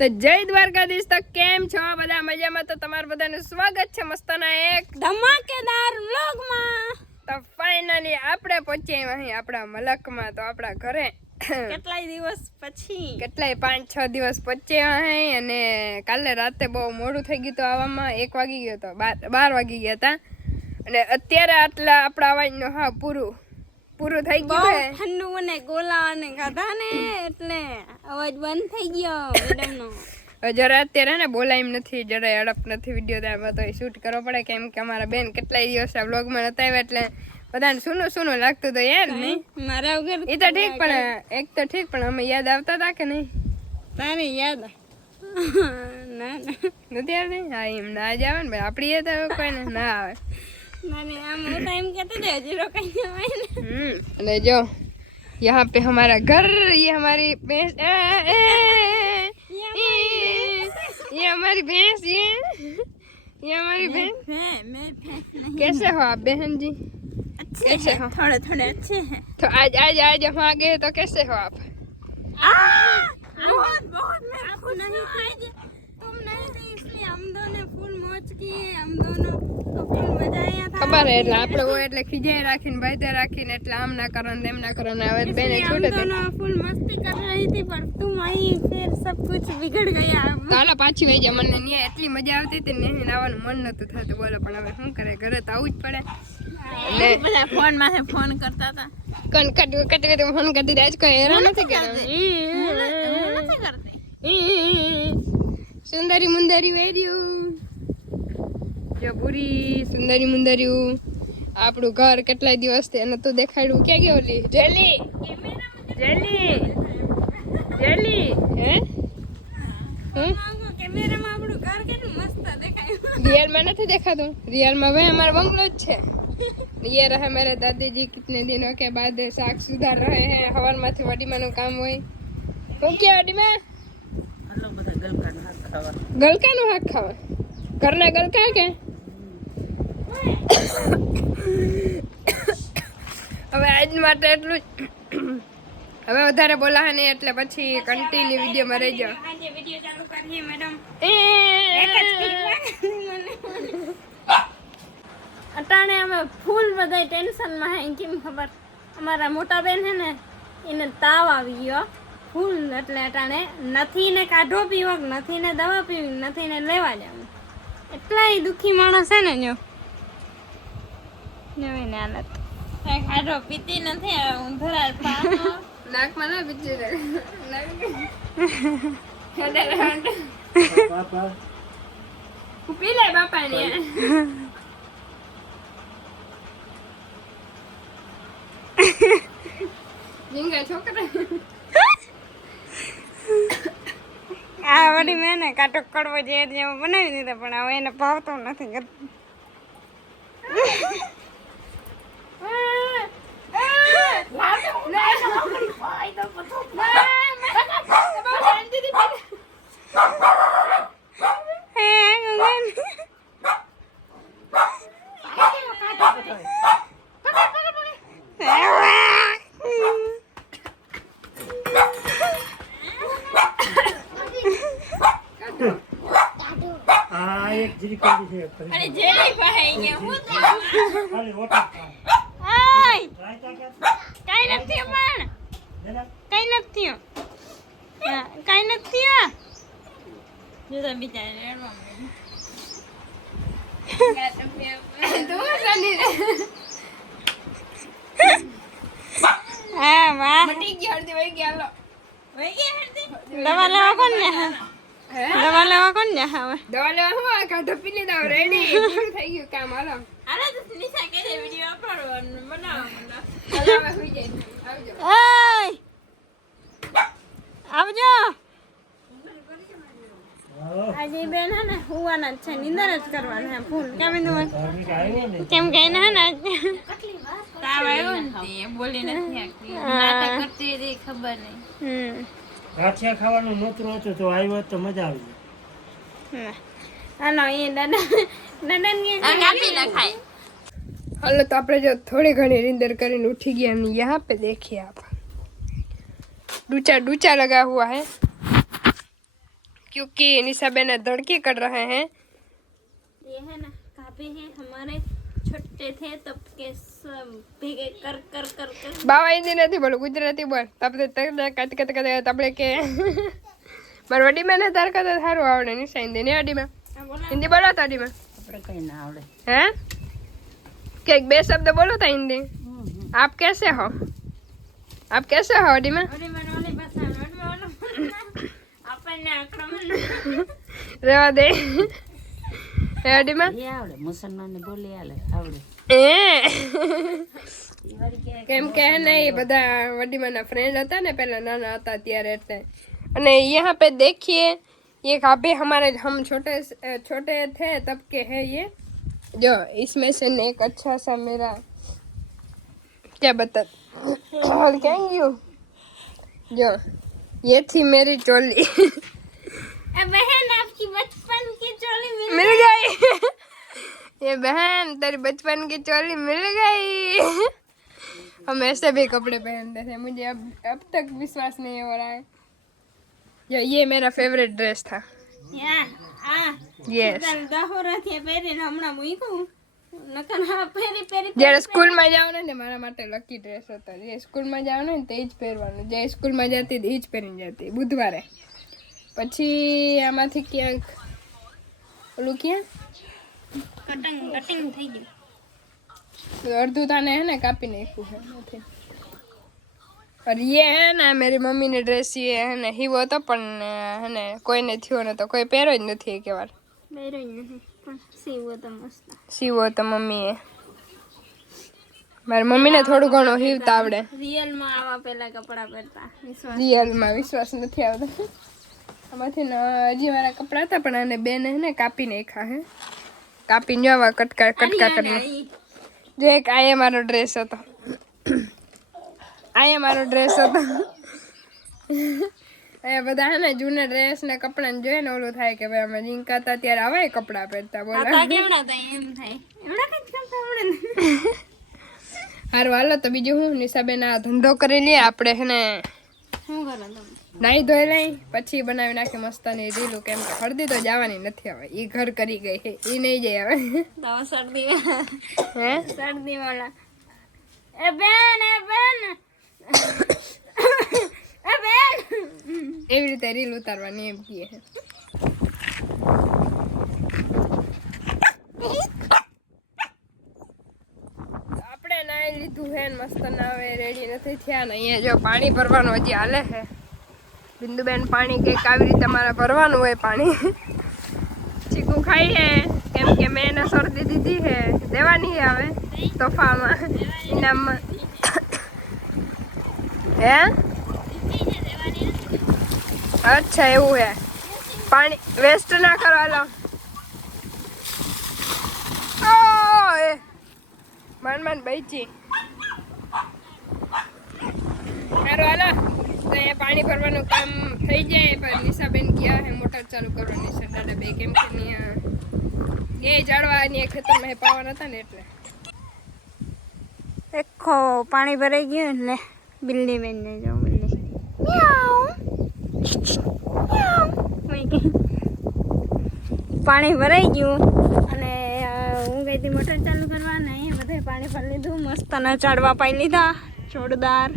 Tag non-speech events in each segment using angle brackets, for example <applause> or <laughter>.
તો જય દ્વારકાધીશ તો કેમ છો? બધા મજામાં? તો તમારું બધાનું સ્વાગત છે મસ્તાના એક ધમાકેદાર વ્લોગમાં તો ફાઇનલી આપણે પહોંચીએ અહીં આપણા મલકમાં. તો આપણા ઘરે કેટલાય દિવસ પછી? કેટલાય પાંચ છ દિવસ પહોંચ્યા અહીં અને કાલે રાતે બહુ મોડું થઈ ગયું તો આવવામાં એક વાગી ગયો તો બાર બાર વાગી ગયા હતા. અને અત્યારે આટલા આપણા અવાજનું હા પૂરું પૂરું થઈ ગયું છે ઠંડુ અને ગોલા અને ખાધા ને એટલે અવાજ બંધ થઈ ગયો મેડમનો. હવે જરા અત્યારે ને બોલાય એમ નથી જરાય અડપ નથી વીડિયો ત્યાં તો શૂટ કરવો પડે કેમ કે અમારા બેન કેટલાય દિવસ આ બ્લોગમાં નતા આવ્યા એટલે બધાને સૂનું સૂનું લાગતું તો યાર નહીં મારા વગર એ તો ઠીક પણ એક તો ઠીક પણ અમે યાદ આવતા હતા કે નહીં? તારે યાદ? ના ના નથી આવતી? હા એમ ના જ આવે ને ભાઈ. આપણી યાદ આવે કોઈને? ના આવે. ના ને આમ હું ટાઈમ કહેતો હતો હજી રોકાઈ જવાય ને हम्म અને જો यहाँ पे हमारा घर ये हमारी भैंस ए, ए, ए, ये हमारी भैंस ये ये हमारी भैंस है मैं भैंस नहीं कैसे हो आप बहन जी अच्छे कैसे हो हैं थोड़े थोड़े अच्छे हैं तो आज आज आज हम आ गए तो कैसे हो आप बहुत बहुत मेरे को नहीं आज तुम नहीं थे इसलिए हम दोनों फुल मौज किए हम दोनों को કરે એટલે આપણે હોય એટલે ખીજાઈ રાખીને બાંધે રાખીને એટલે આમ ના કરો ને તેમ કરો ને હવે બેને છૂટે તો ફૂલ મસ્તી કર રહી હતી પર તું મારી ફેર સબ કુછ બિગડ ગયા ચાલો પાછી વહી જા મને ન્યા એટલી મજા આવતી હતી ને નાવાનું મન નતું થતું બોલો પણ હવે શું કરે ઘરે તો આવું જ પડે એટલે બધા ફોન માથે ફોન કરતા હતા કનકટ કટ ફોન કરતી આજ કોઈ હેરાન નથી કરતી સુંદરી મુંદરી વેર્યું જો પૂરી સુંદરી મુંદર્યું આપણું ઘર કેટલાય દિવસથી એને તો દેખાડ્યું ક્યાં ગયો ઓલી જેલી જેલી જેલી હે હમ કેમેરામાં આપણું ઘર કેટલું મસ્ત દેખાય रियल में नहीं देखा तुम रियल में वही हमारा बंगलो જ છે ये रहे मेरे दादाजी कितने दिनों के बाद साग सुधार रहे हैं हवन માંથી વડીમાનું કામ હોય હું કે વડીમા ગલકાનું શાક ખાવા ઘરના ગલકા કે હવે આજ માટે એટલું જ. હવે વધારે બોલાવે નહીં એટલે પછી કન્ટિન્યુ વિડીયોમાં રહી જાઓ અટાણે અમે ફૂલ બધા ટેન્શનમાં હે કેમ ખબર? અમારા મોટા બેન હે ને એને તાવ આવી ગયો. ફૂલ એટલે અટાણે નથી ને કાઢો પીવો નથી ને દવા પીવી નથી ને લેવા જવું એટલા દુખી માણસ હે ને જો પીતી નથી હવે પાનો. નાકમાં ના બીજી રહે. પી લે બાપા ને જીંગા છોકરા. આ વળી મેં ને કાટો કડવો જે જેવો બનાવી દીધો પણ હવે એને ભાવતો નથી હે કરી છે અરે જેલી ભાઈ ગયા હું ખાલી ઓટા આય! રાયતા કઈ નથી પણ. કઈ નથી. કઈ નથી જો તો બિચારા રડવા હા વાહ. મટી ગયો હળદી વહી ગયા લો દવા લેવા કોણ ને દવા લેવા કોણ ને હવે દવા લેવા હું આ કાઢો પી લીધા? રેડી થઈ ગયું કામ? હાલો. હાલો તો નિશા કે વિડિયો અપલોડ બનાવવા હાલો હવે સુઈ જાય. આવજો. ઓય! આવજો. આજે બેન હે ને હુવાના જ છે નિંદર જ કરવાના હે ફૂલ. કેમ ઇંદુ ધાર્મિક આવ્યો ને? કેમ હે ને તાવ આવ્યો ને બોલી નથી શકતી. નાટક કરતી ખબર નહીં. ગાંઠિયા ખાવાનું નહોતું હતું તો આવ્યો તો મજા આવી જાય હાલો એ દાદા દાદા ને કાપી નખાય હાલો તો આપણે જો થોડી ઘણી निंदर કરીને उठी गए हम यहाँ पे देखिए आप डूचा डूचा लगा हुआ है क्योंकि निशा बेन धड़की कर रहे हैं ये है ना काबे हैं हमारे છટ્ટે થે તબ બાવા હિન્દી નથી બોલું ગુજરાતી બોલ. તબ કત કત તબડે કે માર વડી મેને તાર કત સારું આવડે ની હિન્દી હિન્દી બોલો તો અડી આવડે. હે? કે બે શબ્દ બોલો તો હિન્દી. આપ કેસે હો? આપ કેસે હો અડી રેવા દે. ए अडी में એ આવડે મુસલમાન ની બોલી આલે આવડે એ કેમ કે હે ને એ બધા વડીમાના ફ્રેન્ડ હતા ને પહેલા નાના હતા ત્યારે એટલે અને यहाँ पे देखिए ये काफी हमारे हम छोटे छोटे थे तब के है ये जो इसमें से ने एक अच्छा सा मेरा क्या बता और क्या यू जो ये थी मेरी चोली ए बहन आपकी बचपन की चोली मिल मिल गई <laughs> ये बहन तेरी बचपन की चोली मिल गई <laughs> हम ऐसे भी कपड़े पहनते थे मुझे अब अब तक विश्वास नहीं हो रहा है जो ये मेरा फेवरेट ड्रेस था યા આ यस તાર દહોરાથી પહેરીને હમણાં મૂક્યું નકર હા પહેરી પહેરી જ્યારે સ્કૂલમાં જાવ ને મારા માટે લકી ડ્રેસ હતો જે સ્કૂલમાં જાવ ને તે જ પહેરવાનું જે સ્કૂલમાં જતી એ જ પહેરીને જતી બુધવારે પછી આમાંથી ક્યાંક ઓલું ક્યાં કટિંગ કટિંગ થઈ ગયું अर्धू थाने है ना कापी नहीं है નથી. और ये है ना मेरी मम्मी ने ड्रेस ये है ને હીવો હતો પણ હે ને કોઈને થયો નતો કોઈ પહેરો જ નથી એક વાર પહેર્યો જ નથી પણ સીવો તો મસ્ત સીવો તો મમ્મીએ મારી મમ્મીને થોડું ઘણું હીવતા આવડે રિયલમાં આવા પેલા કપડાં પહેરતા વિશ્વાસ રિયલમાં વિશ્વાસ નથી આવતો આમાંથી હજી મારા કપડાં હતા પણ આને બેન હે ને કાપી નાખ્યા હે. કાપીને જો આવા કટકા કટકા કરી જો એક આયે મારો ડ્રેસ હતો. આયે મારો ડ્રેસ હતો. અહીંયા બધા હે ને જૂના ડ્રેસ ને કપડાં જોઈએ ને ઓલું થાય કે ભાઈ અમે જીંકાતા ત્યારે આવા કપડાં પહેરતા બોલો. કેવડા હતા એમ થાય. એવડા કઈ કરતા હારું હાલો તો બીજું હું નિશાબેન આ ધંધો કરી લઈએ આપણે હે ને શું કરો નાહી ધોઈ લઈ પછી બનાવી નાખી મસ્તાની રીલું કેમ કે હળદી તો જવાની નથી હવે. એ ઘર કરી ગઈ છે એ નહીં જાય હવે. તો શરદી હે? શરદી વાળા. એ બેન એ બેન. એ બેન. એવી રીતે રીલ ઉતારવાની એમ કહે છે. આપણે નાઈ લીધું હે ને મસ્ત નાવે રેડી નથી થયા ને. અહીંયા જો પાણી ભરવાનું હજી હાલે છે. બિંદુબેન પાણી કંઈક આવી રીતે મારે ભરવાનું હોય પાણી? ચીકુ ખાઈ હે, કેમ કે મેં એને શરદી દીધી છે દેવાની છે હવે, તોફામાં. ઇનામમાં. હે? અચ્છા, એવું હે. પાણી વેસ્ટ ના કરવા લો માન માન બૈચી હારો, હાલો. તો અહીંયા પાણી ભરવાનું કામ થઈ જાય, પણ નિશાબેન ગયા હે મોટર ચાલુ કરવાની નિશા દાદા બે કેમ કે ત્યાં એ ઝાડવા ને ખેતરમાં પાવાના હતા ને એટલે. દેખો પાણી ભરાઈ ગયું એટલે બિલ્લી બેન ને જો બિલ્લી. પાણી ભરાઈ ગયું અને હું ગઈ હતી મોટર ચાલુ કરવા ને બધે પાણી ભરી લીધું, મસ્ત ચાડવા પાઈ લીધા, જોરદાર.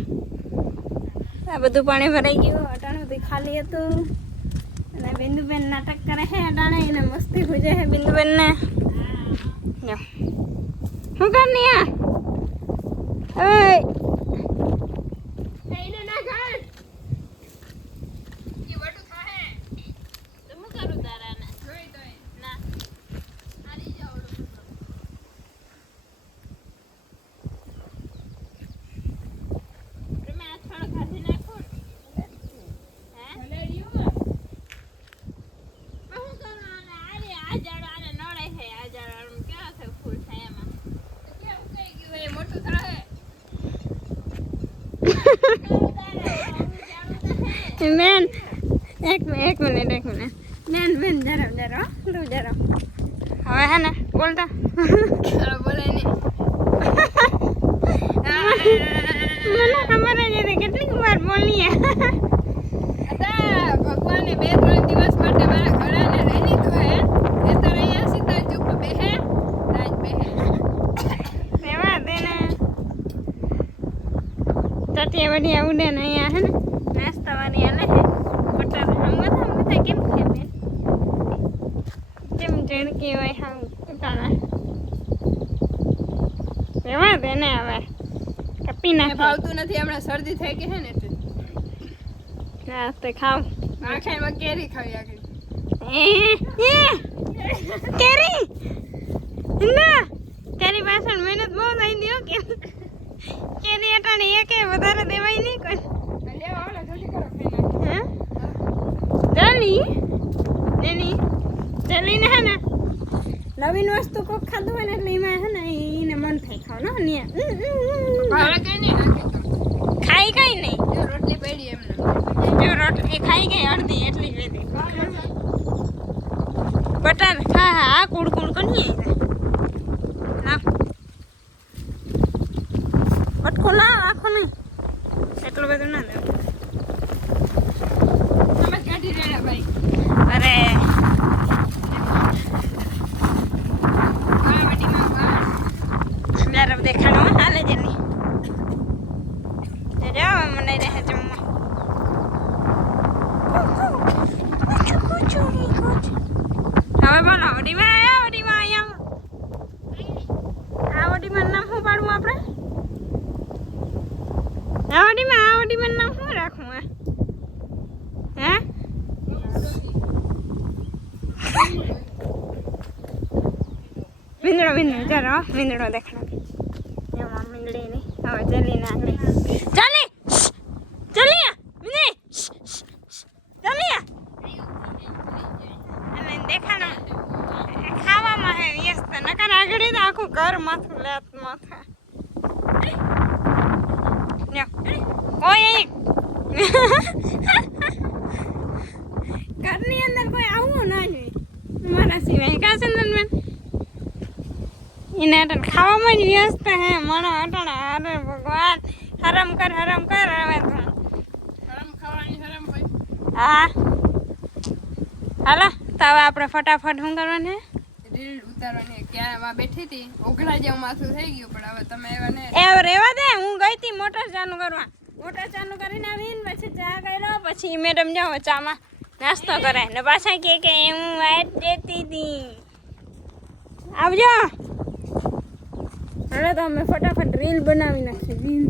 આ બધું પાણી ભરાઈ ગયું. અટાણું બી ખાલી હતું. અને બિંદુબેન નાટક કરે છે અટાણે. એને મસ્તી ભૂજે છે બિંદુબેન ને જો શું કરની આ ઓય એને ના ગાળ ઈ વડું થાહે તો હું કરું તારાને જોઈ તોય ના હારી જાવ તમે આ થોડો કાઢી નાખો હે હલેડિયું પણ હું કરું આને આ રે આ ઝાડ આને નડે છે આ ઝાડ આમ કેવા છે ફૂલ થાય એમાં કેવું કઈ ગયું એ મોટું થાહે મેન એક મિનિટ એક મિનિટ એક મિનિટ મેન મેન જરા જરા તું જરા હવે હે ને બોલતા ચાલો બોલે ને મને ખબર જ હતી કેટલીક વાર બોલીએ અદા ભગવાને બે ત્રણ દિવસ માટે વટી વટી ઉડે ને અહીંયા હે ને નાસ્તાવાની હાલે છે બટર હમણાં હમણાં કેમ છે મેં કેમ ઝડકી હોય હા ઉતાળા રેવા દે ને હવે. કપી નાખે. ભાવતું નથી હમણાં શરદી થઈ ગઈ છે ને એટલે. ના તે ખાવ. આખાઈમાં કેરી ખાવી આગળ. એ કેરી? ના કેરી પાછળ મહેનત બહુ થઈ દીધો કે કેરી અટાણે એકે વધારે દેવાય નહીં કોઈ. જલી? એની જલીને હે ને નવીન વસ્તુ કોક ખાધું હોય ને એટલે એમાં હે ને એને મન થાય ખાવ ને. ખાઈ કઈ નહીં રોટલી પડી એમને. જો રોટલી ખાઈ ગઈ અડધી એટલી જ બટર હા હા કુડ કુડ કોની ના બટકો ના આખો નહીં એટલું બધું ના દેવું તમે જ કાઢી રહ્યા ભાઈ અરે આ વટીમાં વાળ. યાર દેખાડો હાલે જલ્દી જાઓ મને રહે જમવા હવે બોલો વડીમાં આયા વડીમાં આયા આ વડીમાં નામ શું પાડવું આપણે આ વડીમાં આ વડીમાં નામ શું રાખવું હે હે મીંદડો મીંદડો ચાલો મીંદડો દેખાડો. એમાં મીંદડી નહીં. હવે જલી ના ચાલી ચાલી અને દેખાડો. ખાવામાં હે વ્યસ્ત. નકર આગળ તો આખું ઘર માથું લેત માથા કોઈ <laughs> અહીં ઘરની અંદર કોઈ આવવું ના જોઈએ મારા સિવાય કા ચંદનબેન એને અટણ ખાવામાં જ વ્યસ્ત હે. મનો અટણ અરે ભગવાન. હરમ કર હરમ કર હવે તું. હરમ ખાવાની હરમ ભાઈ હા. હાલો તો હવે આપણે ફટાફટ શું કરવાનું હે? રીલ ઉતારવાની. ક્યાં બેઠી હતી? ઓઘડા જેવું માથું થઈ ગયું પણ હવે તમે એવા ને એ દે હું ગઈ હતી મોટર ચાલુ કરવા. મોટર ચાલુ કરીને આવીને પછી ચા કર્યો પછી મેડમ જાઓ ચામાં નાસ્તો કરાય. ને પાછા કે કે હું વાઈટ દેતી હતી આવજો. હવે તો અમે ફટાફટ રીલ બનાવી નાખી. રીલ